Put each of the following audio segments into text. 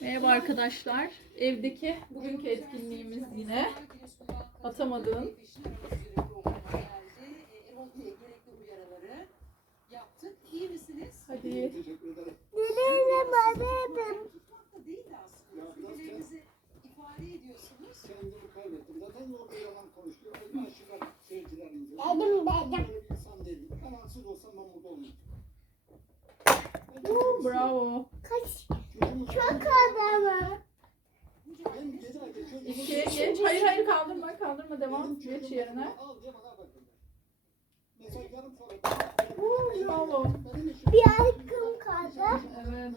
Merhaba arkadaşlar. Evdeki bugünkü etkinliğimiz yine atamadığın Yaptık. İyi misiniz? hadi bravo. Kaç çok adamı. İkiye geç. Hayır hayır kaldırma kaldırma devam. Geç yerine. Bravo. Bir hakkım kaldı. Evet.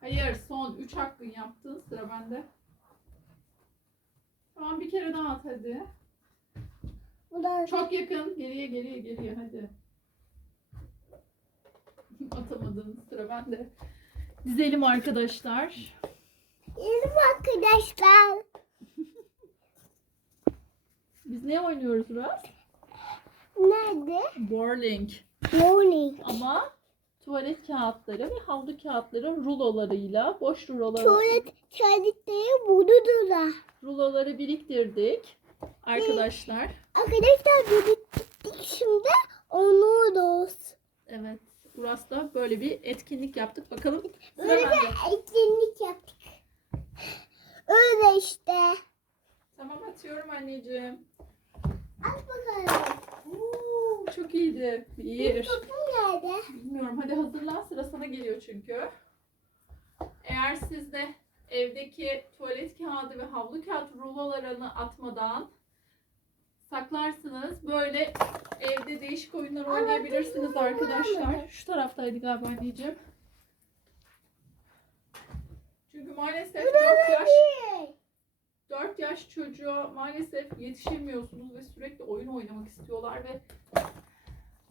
Hayır son 3 hakkın yaptın. Sıra bende. Tamam bir kere daha at hadi. Çok yakın. Geriye geriye geriye hadi. Atamadın. Sıra bende. Dizelim arkadaşlar. Benim arkadaşlar. Biz ne oynuyoruz biraz? Nerede? Bowling. Morning. Ama tuvalet kağıtları ve havlu kağıtları rulolarıyla boş ruloları, Tuvalet tuvaletleri bududular. ruloları biriktirdik. Arkadaşlar. Arkadaşlar biriktirdik şimdi onu da Evet. Uras'ta böyle bir etkinlik yaptık. Bakalım. Böyle bir etkinlik yaptık. Öyle işte. Tamam atıyorum anneciğim. At bakalım. Oo, çok iyiydi. Bir. Topum nerede? Bilmiyorum. Hadi hazırlan. Sıra sana geliyor çünkü. Eğer siz de evdeki tuvalet kağıdı ve havlu kağıt rulolarını atmadan saklarsınız. Böyle evde değişik oyunlar oynayabilirsiniz arkadaşlar. Şu taraftaydı galiba anneciğim. Çünkü maalesef 4 yaş 4 yaş çocuğa maalesef yetişemiyorsunuz ve sürekli oyun oynamak istiyorlar ve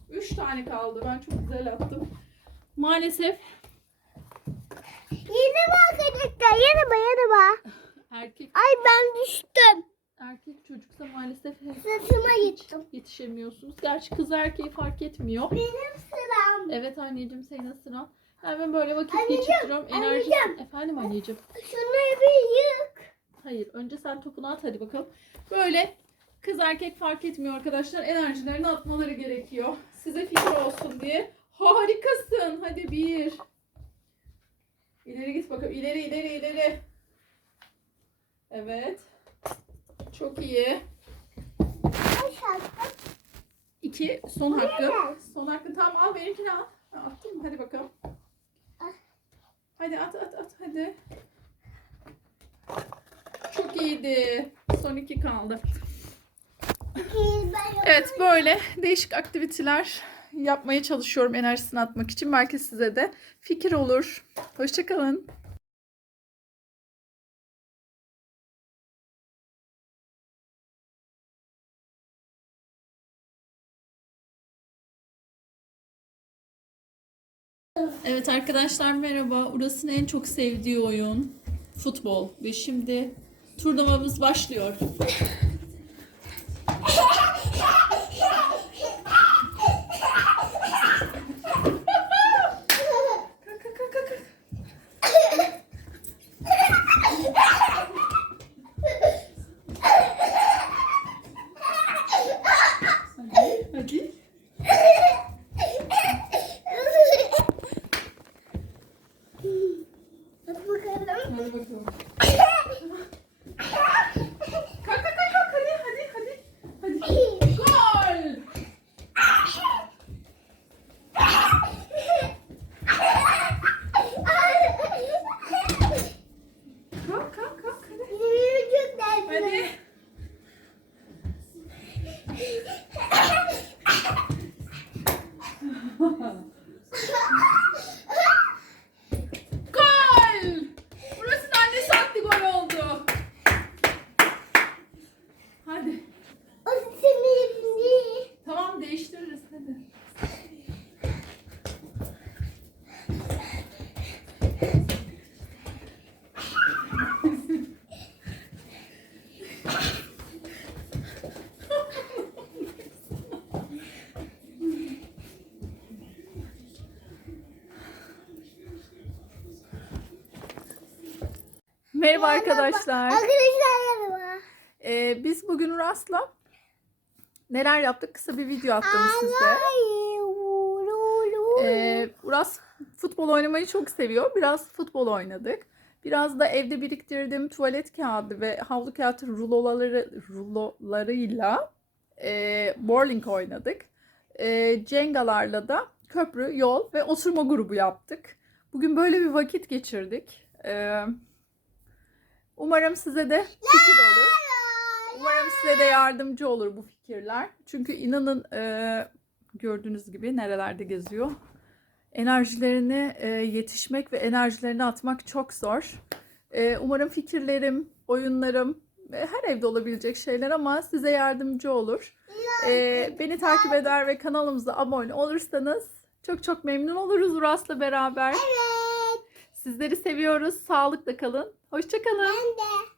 3 tane kaldı. Ben çok güzel attım. Maalesef Yeni arkadaşlar yanıma yanıma. erkek Ay ben düştüm. Erkek çocuksa maalesef Sırtıma gittim. yetişemiyorsunuz. Gerçi kız erkeği fark etmiyor. Benim sıram. Evet anneciğim senin sıran. Hemen böyle vakit Anneciğim, geçiriyorum. Enerji... anneciğim. Efendim anneciğim. Şunları bir yık. Hayır. Önce sen topunu at hadi bakalım. Böyle kız erkek fark etmiyor arkadaşlar. Enerjilerini atmaları gerekiyor. Size fikir olsun diye. Harikasın. Hadi bir. İleri git bakalım. İleri ileri ileri. Evet. Çok iyi. İki. Son hakkı. Son hakkı. Tamam al benimkini al. Ha, Attın mı? Hadi bakalım. Hadi at at at hadi. Çok iyiydi. Son iki kaldı. Evet böyle değişik aktiviteler yapmaya çalışıyorum enerjisini atmak için. Belki size de fikir olur. Hoşçakalın. Evet arkadaşlar merhaba. Uras'ın en çok sevdiği oyun futbol ve şimdi turnuvamız başlıyor. Hadi bakalım. kalk kalk kalk kalk hadi hadi hadi. Hadi. Gol. kalk kalk kalk hadi. Hadi. Merhaba arkadaşlar. Arkadaşlar merhaba. Ee, biz bugün Uras'la neler yaptık kısa bir video attım size. Ee, Uras futbol oynamayı çok seviyor. Biraz futbol oynadık. Biraz da evde biriktirdiğim tuvalet kağıdı ve havlu kağıt ruloları, rulolarıyla e, bowling oynadık. E, Cengalarla da köprü, yol ve oturma grubu yaptık. Bugün böyle bir vakit geçirdik. E, umarım size de fikir olur. Umarım size de yardımcı olur bu fikirler. Çünkü inanın e, gördüğünüz gibi nerelerde geziyor. Enerjilerini e, yetişmek ve enerjilerini atmak çok zor. E, umarım fikirlerim, oyunlarım e, her evde olabilecek şeyler ama size yardımcı olur. E, beni takip eder ve kanalımıza abone olursanız çok çok memnun oluruz Uras'la beraber. Evet. Sizleri seviyoruz. Sağlıkla kalın. Hoşçakalın. Ben de.